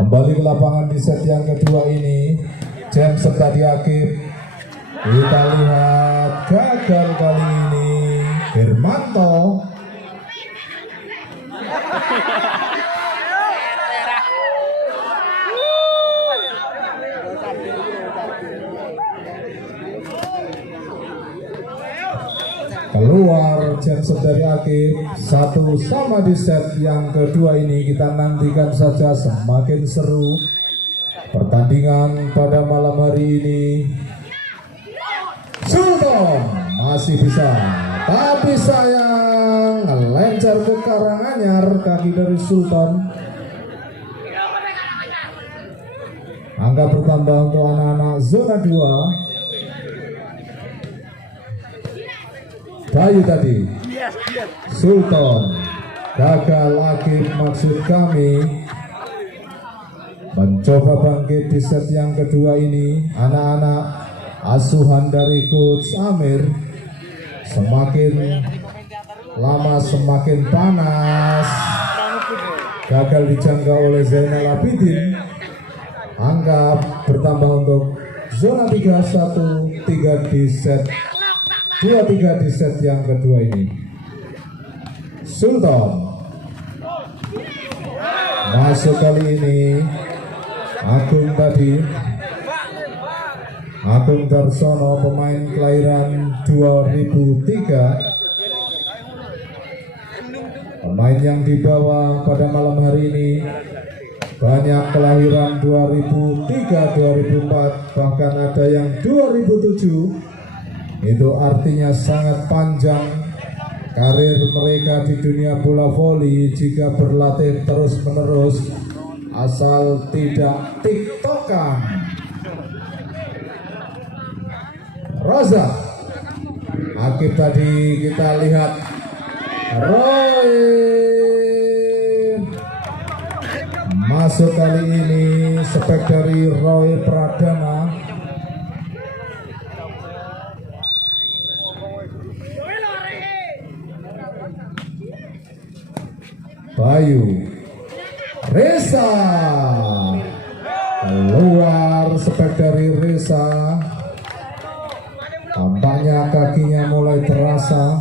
Kembali ke lapangan di set yang kedua ini, James serta Diakib. Kita lihat gagal kali ini Hermanto. Keluar James dari Akib. 1-1 di set yang kedua ini. Kita nantikan saja, semakin seru pertandingan pada malam hari ini. Sultan masih bisa, tapi sayang lencer ke Karanganyar, kaki dari Sultan. Angka bertambah untuk anak-anak zona 2. Bayu tadi, Sultan gagal lagi, maksud kami mencoba bangkit di set yang kedua ini. Anak-anak asuhan dari Coach Amir, semakin lama semakin panas. Gagal dijangkau oleh Zainal Abidin. Angka bertambah untuk zona 3, 1-3 di set 2-3 di set yang kedua ini. Sultan masuk kali ini. Agung tadi, Agung Darsono, pemain kelahiran 2003, pemain yang dibawa pada malam hari ini banyak kelahiran 2003, 2004, bahkan ada yang 2007. Itu artinya sangat panjang karir mereka di dunia bola voli jika berlatih terus-menerus, asal tidak tiktokan. Rosa Akib tadi, kita lihat Roy masuk kali ini. Spek dari Roy Pradana. Bayu Reza keluar, spek dari Reza. Tampaknya kakinya mulai terasa.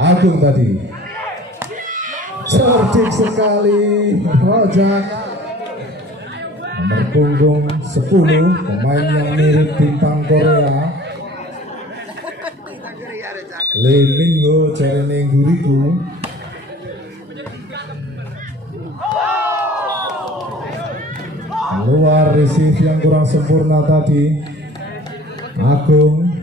Agung tadi cerdik sekali. Rojak nomor punggung 10, pemain yang mirip bintang Korea. Lee Minho Jarene Guriku. Keluar receive yang kurang sempurna tadi. Agung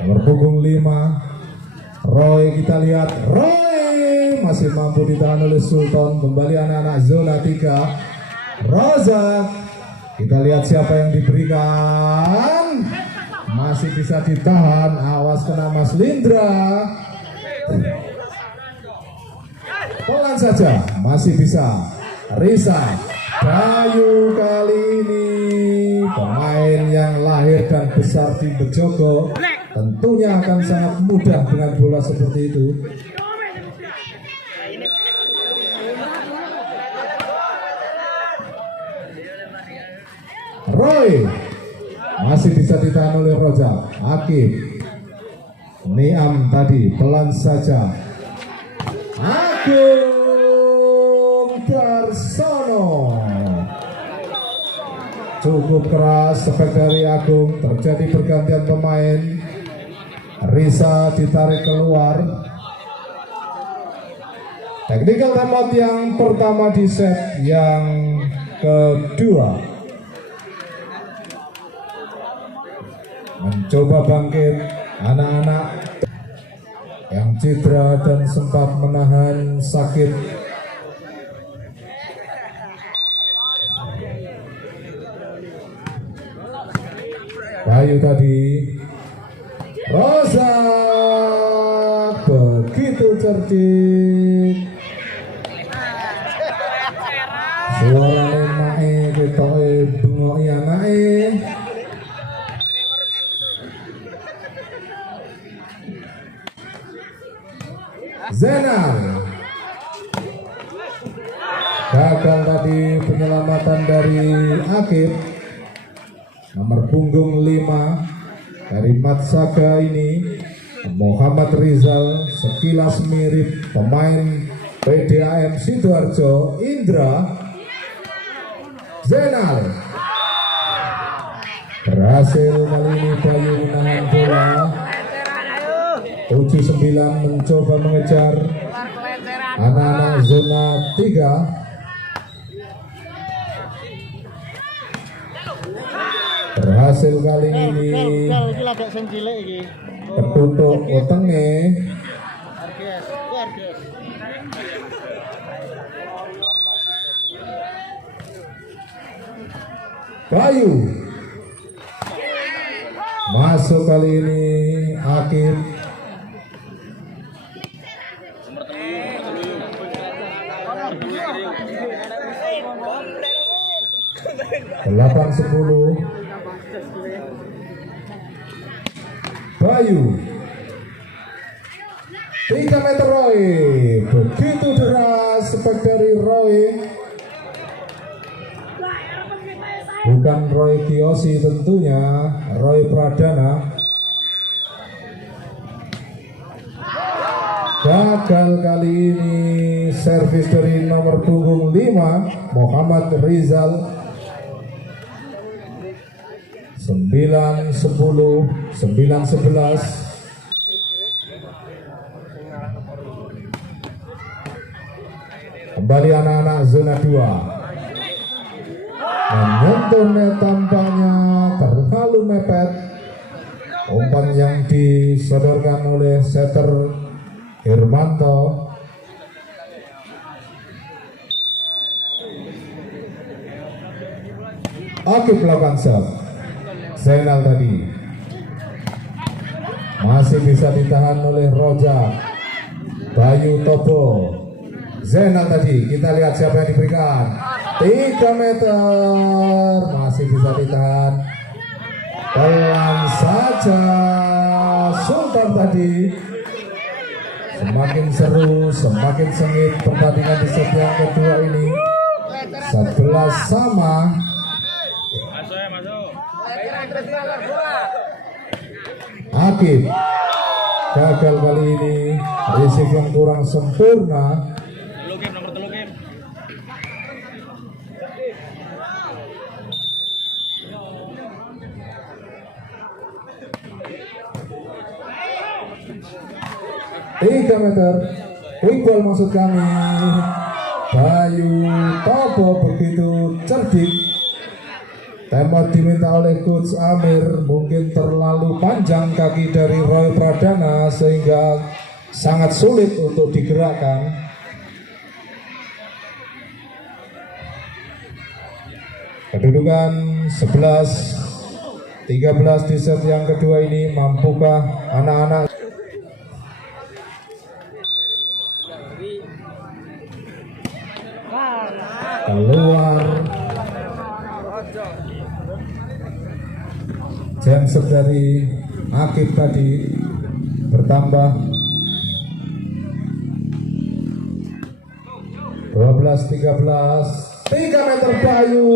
nomor punggung 5 Roy. Kita lihat Roy masih mampu ditahan oleh Sultan. Kembali anak-anak zona 3. Rozak, kita lihat siapa yang diberikan. Masih bisa ditahan. Awas kena Mas Lindra. Pelan saja, masih bisa. Risa Bayu kali ini, pemain yang lahir dan besar di Bejogo, tentunya akan sangat mudah dengan bola seperti itu. Roy masih bisa ditahan oleh Roja. Akib, Niam tadi pelan saja. Agung Darsono cukup keras, spek dari Agung. Terjadi pergantian pemain. Risa ditarik keluar. Technical timeout yang pertama di set yang kedua. Mencoba bangkit anak-anak. yang cedera dan sempat menahan sakit. Bayu tadi Rozak begitu cerdik, suara naik ketoke bungoki anake. Zainal gagal tadi penyelamatan dari Akib. Nomor punggung 5 dari Matsaga ini Muhammad Rizal, sekilas mirip pemain PDAM Sidoarjo. Indra Zainal berhasil kali ini Bayu menahan bola. 79 mencoba mengejar anak-anak zona 3. Berhasil kali ini ketutup wetenge. Bayu masuk kali ini. Akib delapan 10. Bayu 3 meter Roy, begitu deras spek dari Roy, bukan Roy Kiyoshi tentunya, Roy Pradana. Gagal kali ini servis dari nomor punggung 5 Muhammad Rizal. 9-10, 9-11. Kembali anak-anak zona 2. Menyentuh net tampaknya terlalu mepet. Umpan yang disodorkan oleh setter Hermanto. Akib melakukan serve. Zainal tadi masih bisa ditahan oleh Roja. Bayu Tobo. Zainal tadi, kita lihat siapa yang diberikan. 3 meter masih bisa ditahan. Pelan saja Sultan tadi. Semakin seru, semakin sengit pertandingan di set yang kedua ini. 11 sama. Akib gagal kali ini, receive yang kurang sempurna. Tiga meter, equal maksud kami. Bayu Tobo begitu cerdik. Tempo diminta oleh Coach Amir, mungkin terlalu panjang kaki dari Roy Pradana sehingga sangat sulit untuk digerakkan. Kedudukan 11-13 di set yang kedua ini. Mampukah anak-anak keluar? Genset dari Akib tadi bertambah 12-13. 3 meter Bayu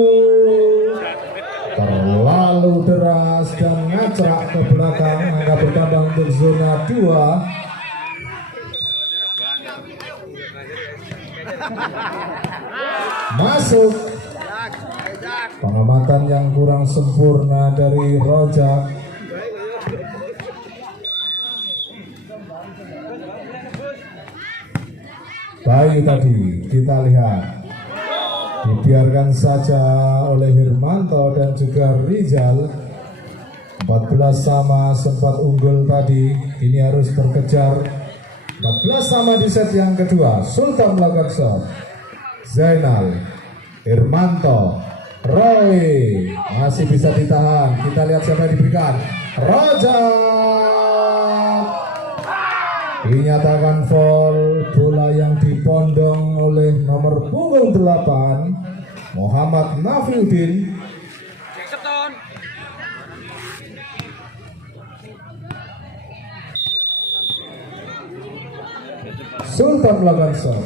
terlalu deras dan ngacak ke belakang. Angka bertambah untuk zona 2. Masuk. Pengamatan yang kurang sempurna dari Rojak. Bayu tadi kita lihat dibiarkan saja oleh Hermanto dan juga Rizal. 14 sama, sempat unggul tadi, ini harus berkejar 14 sama di set yang kedua. Sultan melakukan shot. Zainal, Irmanto, Roy masih bisa ditahan. Kita lihat siapa yang diberikan. Roja dinyatakan foul. Bola yang dipondong oleh nomor punggung 8 Muhammad Nafiuddin. Sultan melakukan shot.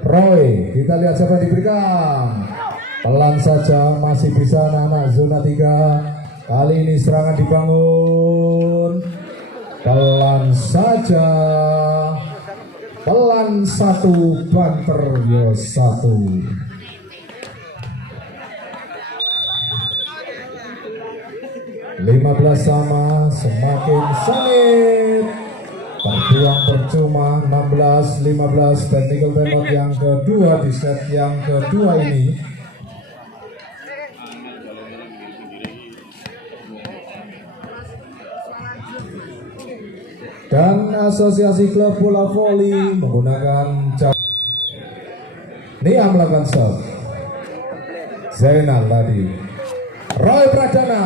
Roy, kita lihat siapa yang diberikan. Pelan saja, masih bisa anak-anak zona 3. Kali ini serangan dibangun. Pelan saja. Pelan satu, banter yo satu. Lima 15 sama, semakin sengit. Berjuang percuma. 16-15 technical tembak yang kedua di set yang kedua ini. Dan Asosiasi Klub Bola Voli menggunakan Nia melakukan shot. Zainal tadi. Roy Pradana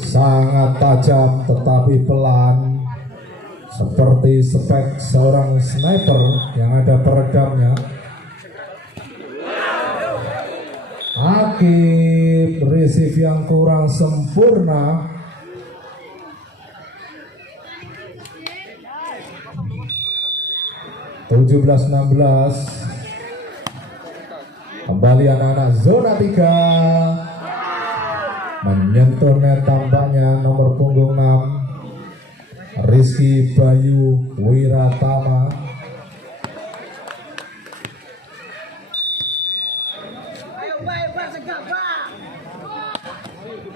sangat tajam tetapi pelan, seperti spek seorang sniper yang ada peredamnya. Akib receive yang kurang sempurna. Tujuh 16 kembali anak-anak zona 3 menyentuh net tampaknya nomor punggung 6 Rizky Bayu Wiratama.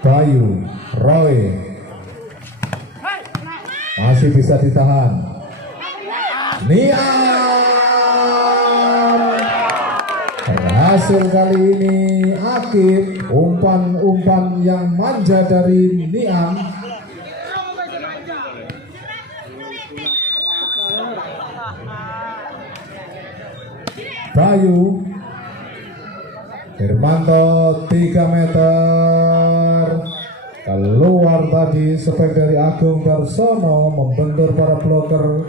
Bayu Roy masih bisa ditahan. Niam berhasil kali ini. Akib, umpan-umpan yang manja dari Niam. Bayu Irmanto 3 meter keluar tadi, spek dari Agung Darsono membentur para bloker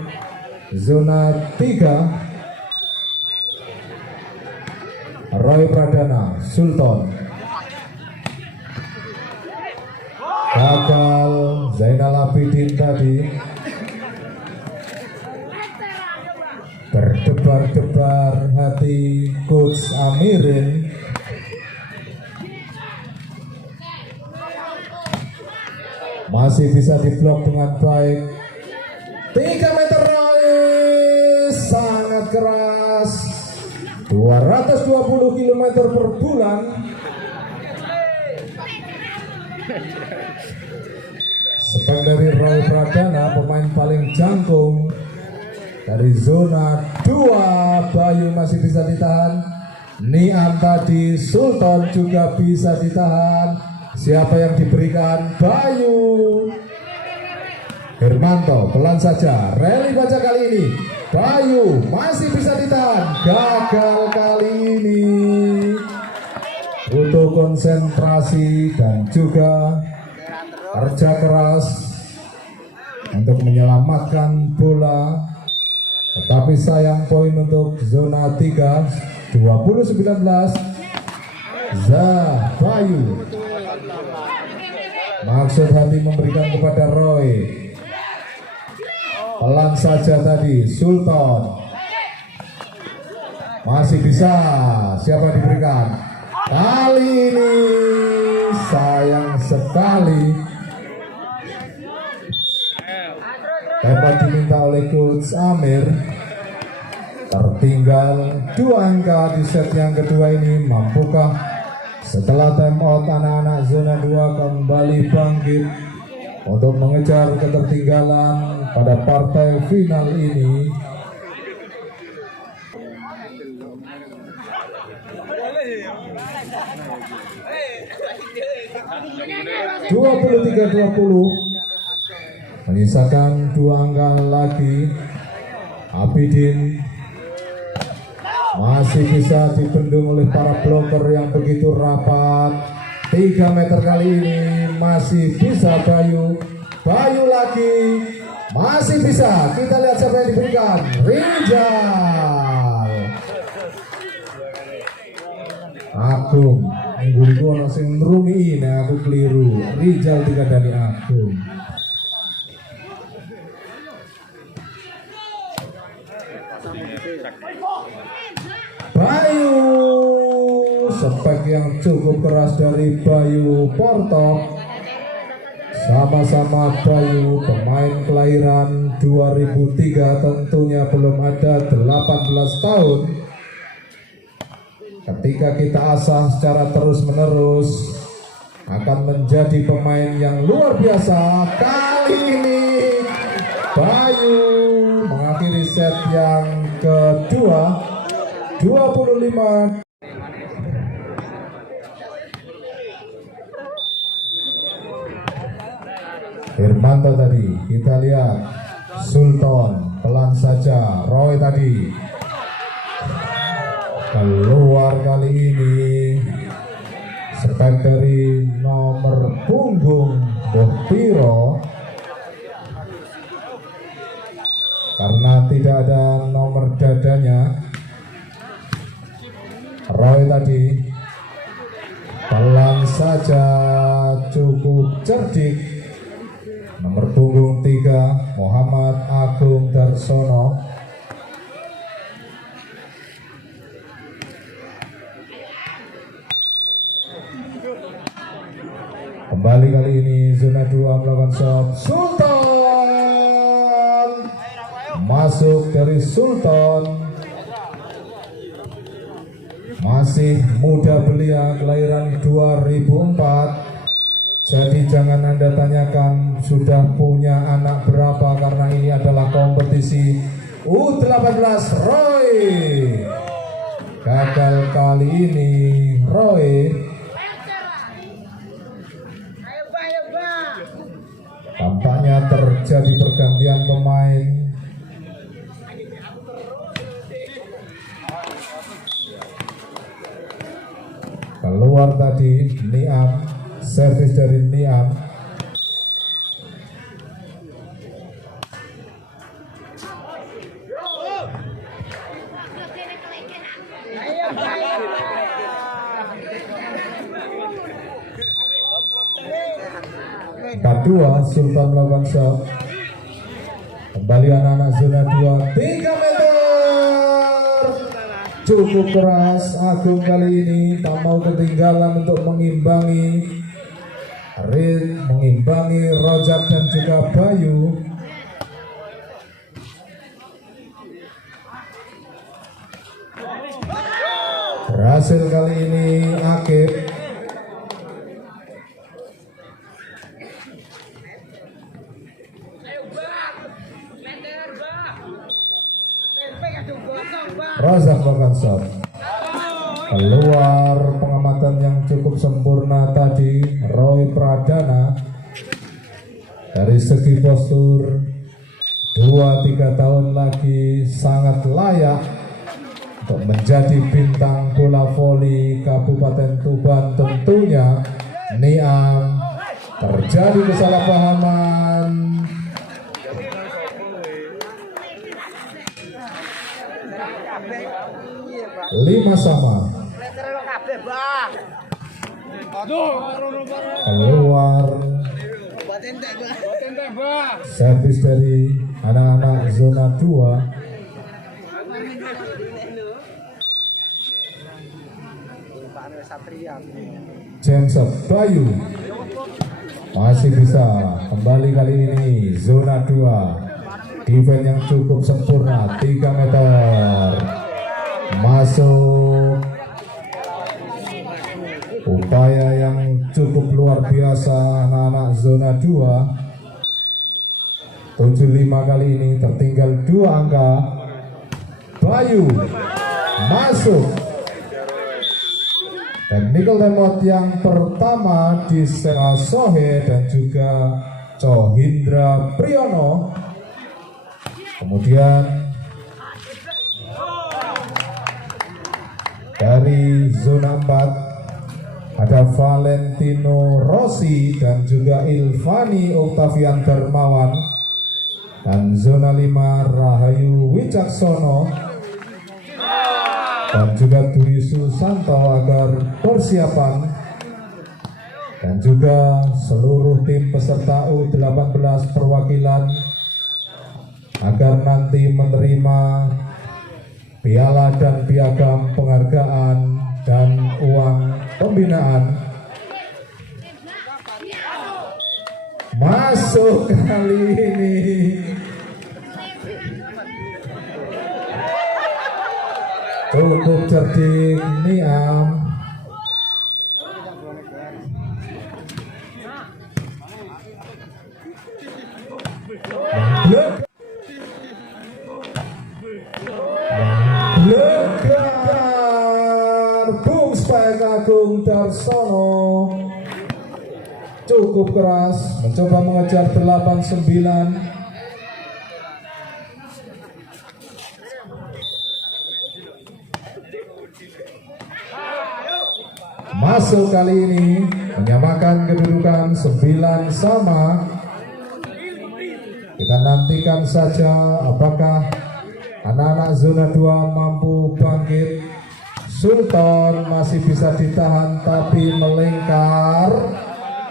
zona 3. Roy Pradana, Sultan gagal. Zainal Abidin tadi berdebar-debar hati Coach Amirin. Masih bisa diblok dengan baik. 3 meter Roy sangat keras. 220 km per bulan. Spek dari Roy Pradana, pemain paling jangkung dari zona 2. Bayu masih bisa ditahan. Niam tadi, Sultan juga bisa ditahan. Siapa yang diberikan? Bayu. Hermanto pelan saja. Rally baca kali ini. Bayu masih bisa ditahan. Gagal kali ini. Butuh konsentrasi dan juga kerja keras untuk menyelamatkan bola. Tetapi sayang poin untuk zona 3. 20-19. Bayu maksud hati memberikan kepada Roy. Pelan saja tadi. Sultan masih bisa. Siapa diberikan? Kali ini sayang sekali. Dapat diminta oleh Coach Amir. Tertinggal 2 angka di set yang kedua ini. Mampukah setelah time out anak-anak zona 2 kembali bangkit untuk mengejar ketertinggalan pada partai final ini? (23-20) menyisakan 2 angka lagi. Abidin masih bisa dibendung oleh para bloker yang begitu rapat. 3 meter kali ini masih bisa Bayu lagi masih bisa. Kita lihat siapa yang diberikan. Rijal Agung ngguriku ono sing nrumi ini aku keliru. Rijal dikandani Agung. Bayu, spek yang cukup keras dari Bayu Porto. Sama-sama Bayu, pemain kelahiran 2003, tentunya belum ada 18 tahun. Ketika kita asah secara terus-menerus, akan menjadi pemain yang luar biasa. Kali ini Bayu mengakhiri set yang kedua 25. Firmanto tadi, kita lihat Sultan pelan saja. Roy tadi keluar kali ini. Spek dari nomor punggung Bohpiro, karena tidak ada nomor dadanya. Roy tadi pelan saja, cukup cerdik. Nomor punggung 3 Muhammad Agung Darsono. Kembali kali ini zona 2 melakukan shot. Sultan masuk dari Sultan. Masih muda belia, kelahiran 2004. Jadi jangan Anda tanyakan sudah punya anak berapa, karena ini adalah kompetisi U18. Roy gagal kali ini. Roy tampaknya terjadi pergantian pemain. Keluar tadi Niam. Servis dari Niam. Kedua Sultan melakukan shot. Kembali anak-anak zona 2. 3 meter. Cukup keras. Agung kali ini tak mau ketinggalan untuk mengimbangi Rojak dan juga Bayu. Berhasil kali ini Akib. Rojak melakukan shot. Keluar pengamatan yang cukup sempurna tadi Roy Pradana. Dari segi postur 2-3 tahun lagi sangat layak untuk menjadi bintang bola voli Kabupaten Tuban. Tentunya Niam, terjadi kesalahpahaman. 5 sama. Keluar servis dari anak-anak zona 2. James Bayu masih bisa. Kembali kali ini zona 2. Defense yang cukup sempurna. 3 meter masuk. Upaya yang cukup luar biasa anak-anak zona 2. 75 kali ini tertinggal 2 angka. Bayu masuk. Technical timeout yang pertama di Sohe dan juga Cohindra Priyono. Kemudian dari zona 4 ada Valentino Rossi dan juga Ilvani Octavian Darmawan. Dan zona 5 Rahayu Wicaksono dan juga Dwi Susanto agar persiapan, dan juga seluruh tim peserta U18 perwakilan agar nanti menerima piala dan piagam penghargaan dan uang pembinaan. Masuk kali ini cukup cerdik Niam. Blegar Bung Spek Agung Darsono cukup keras mencoba mengejar 89. Masuk kali ini menyamakan kedudukan 9 sama. Kita nantikan saja apakah anak-anak zona 2 mampu bangkit. Sultan masih bisa ditahan tapi melingkar.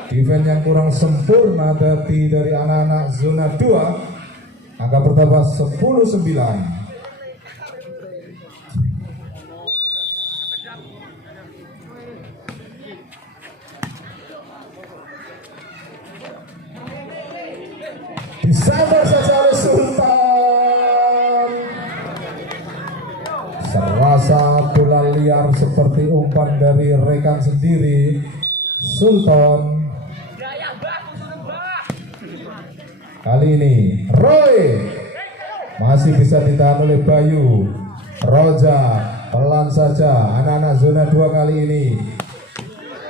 Defense yang kurang sempurna dari anak-anak zona 2. Angka bertambah 10-9. Disambar saja oleh Sultan. Serasa bola liar seperti umpan dari rekan sendiri. Sultan kali ini Roy masih bisa ditahan oleh Bayu. Roja pelan saja, anak-anak zona 2 kali ini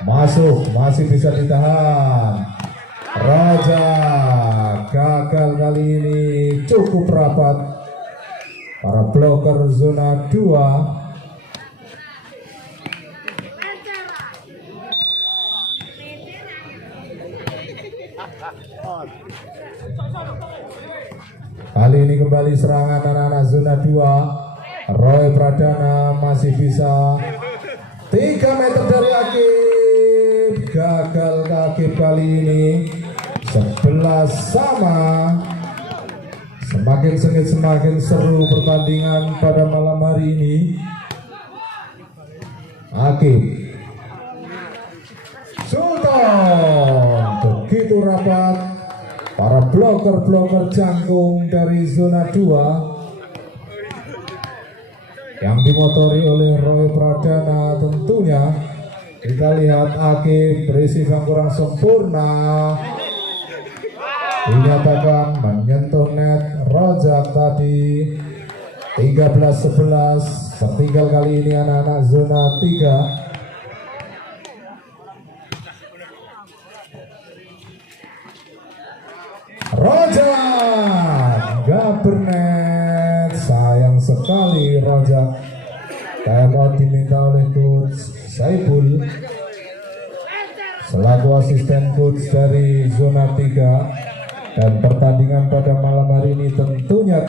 masuk, masih bisa ditahan. Roja gagal kali ini, cukup rapat para bloker zona 2. Kali ini kembali serangan anak-anak zona 2. Roy Pradana masih bisa 3 meter dari Akib. Gagal Akib kali ini. 11 sama. Semakin sengit semakin seru pertandingan pada malam hari ini. Akib Sultan begitu rapat. Para bloker-bloker jangkung dari zona 2 yang dimotori oleh Roy Pradana tentunya. Kita lihat Akib berisi yang kurang sempurna, dinyatakan menyentuh net Rojak tadi. 13-11. Tertinggal kali ini anak-anak zona 3. Rojak gak bernet, sayang sekali Rojak. Timeout diminta oleh coach Saiful selaku asisten coach dari zona 3. Dan pertandingan pada malam hari ini tentunya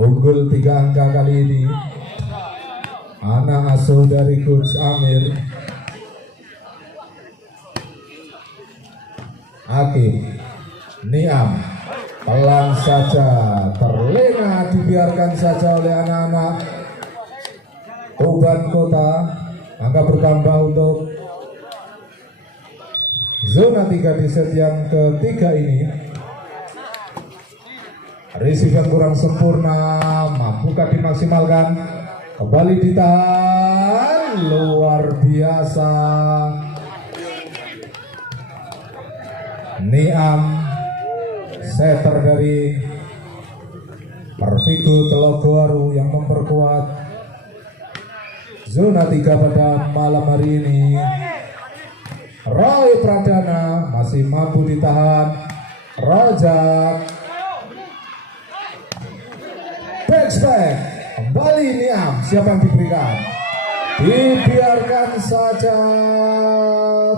unggul 3 angka kali ini anak asuh dari coach Amir. Akib Niam pelan saja, terlena, dibiarkan saja oleh anak-anak Tuban Kota. Angka bertambah untuk zona 3 di set yang ketiga ini. Receive yang kurang sempurna, mampukah dimaksimalkan? Kembali ditahan, luar biasa. Niam setter dari Pervigo Telogowaru yang memperkuat zona 3 pada malam hari ini. Roy Pradana masih mampu ditahan. Rojak backspek kembali Niam, siapa yang diberikan? Dibiarkan saja,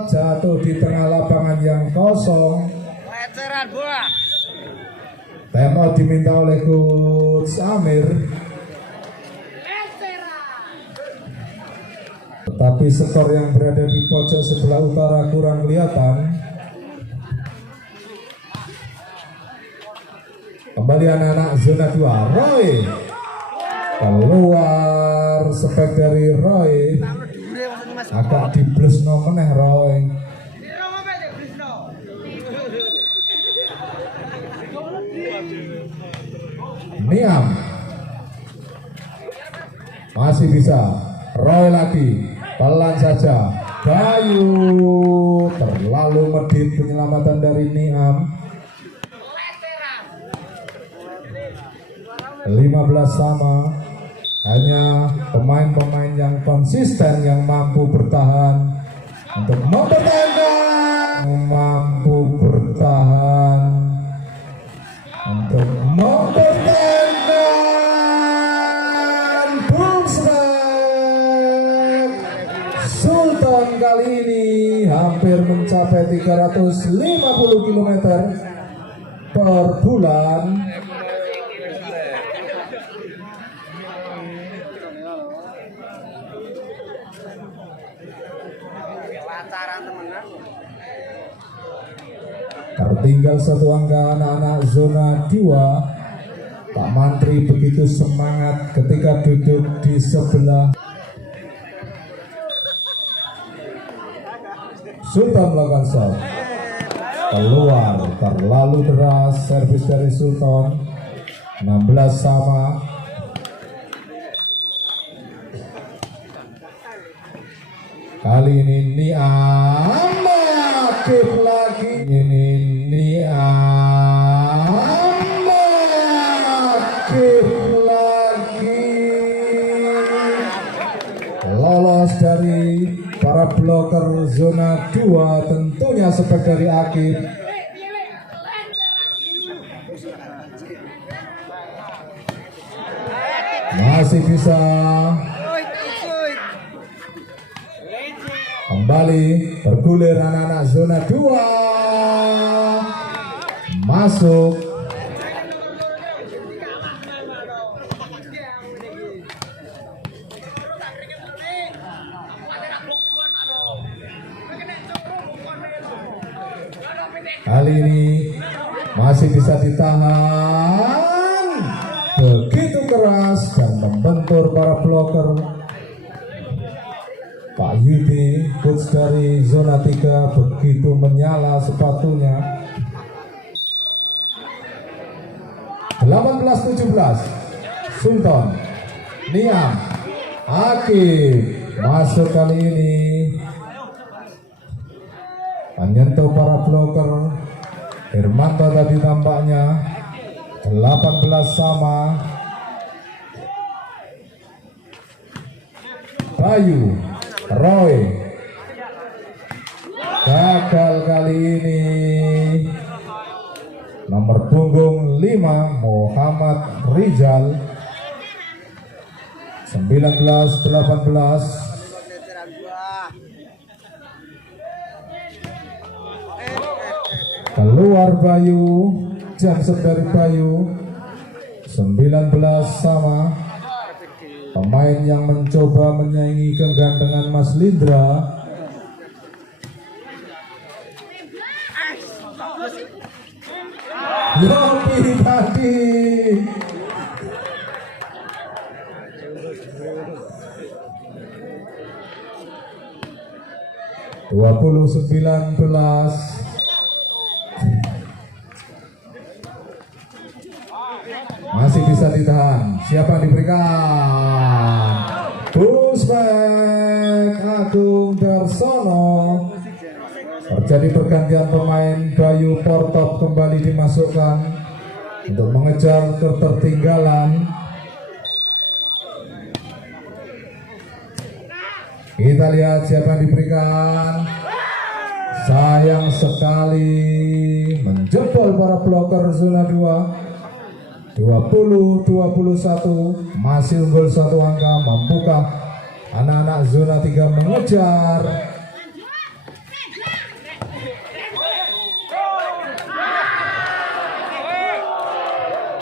jatuh di tengah lapangan yang kosong. Time out diminta oleh Coach Amir. Tetapi skor yang berada di pojok sebelah utara kurang kelihatan. Kembali anak-anak zona 2. Roy keluar, spek dari Roy agak dibles meneh Roy. Niam masih bisa. Roy lagi, pelan saja. Bayu terlalu medit penyelamatan dari Niam. 15 sama. Hanya pemain-pemain yang konsisten yang mampu bertahan untuk mempertahankan, untuk mempertahankan Bungsrek. Sultan kali ini hampir mencapai 350 km per bulan. Tertinggal satu angka anak-anak zona 2. Pak Mantri begitu semangat ketika duduk di sebelah. Sultan melakukan shot. Keluar, terlalu deras servis dari Sultan. 16 sama. Kali ini Niam aktif lagi. Ini Niam aktif lagi. Lolos dari para bloker zona 2, tentunya spek dari Akif. Masih bisa. Kembali bergulir anak-anak zona 2. Masuk. Kali ini masih bisa ditahan. Begitu keras dan membentur para bloker. Pak Yudi, coach dari zona 3, begitu menyala sepatunya. 18-17 Sultan. Niam Akif masuk kali ini, menyentuh para bloker. Hermanto tadi tampaknya. 18 sama. Bayu, Roy gagal kali ini. Nomor punggung 5 Muhammad Rizal. 19-18. Keluar Bayu, jam dari Bayu. 19 sama. Pemain yang mencoba menyaingi kegantengan Mas Lindra. Yopi tadi. (20-19) masih bisa ditahan. Siapa yang diberikan? Puspek Agung Darsono. Terjadi pergantian pemain. Bayu Portop kembali dimasukkan untuk mengejar ketertinggalan. Kita lihat siapa yang diberikan. Sayang sekali menjebol para bloker zona 2. 20-21 masih unggul 1 angka. Mampukah anak-anak zona 3 mengejar?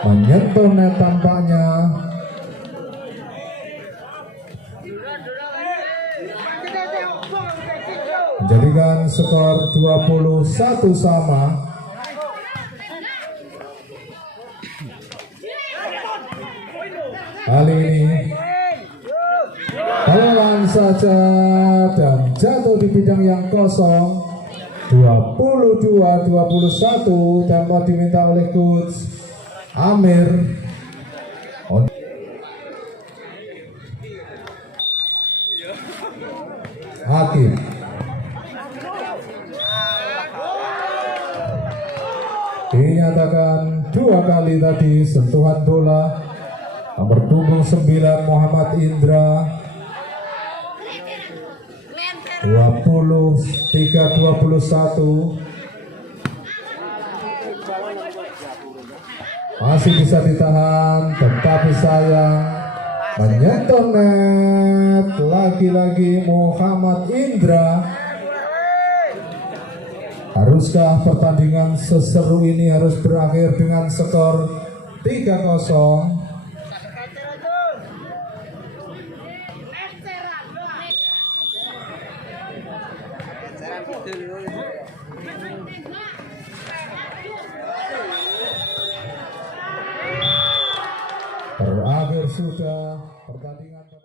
Menyentuh net tampaknya. Menjadikan skor 21 sama. Kali ini pelan saja dan jatuh di bidang yang kosong. 22-21 tempo diminta oleh coach Amir. Hakim dinyatakan 2 kali tadi sentuhan bola. Nomor punggung 9 Muhammad Indra. 23-21 masih bisa ditahan, tetapi sayang menyentuh net. Lagi-lagi Muhammad Indra. Haruskah pertandingan seseru ini harus berakhir dengan skor 3-0? Berakhir sudah pertandingan.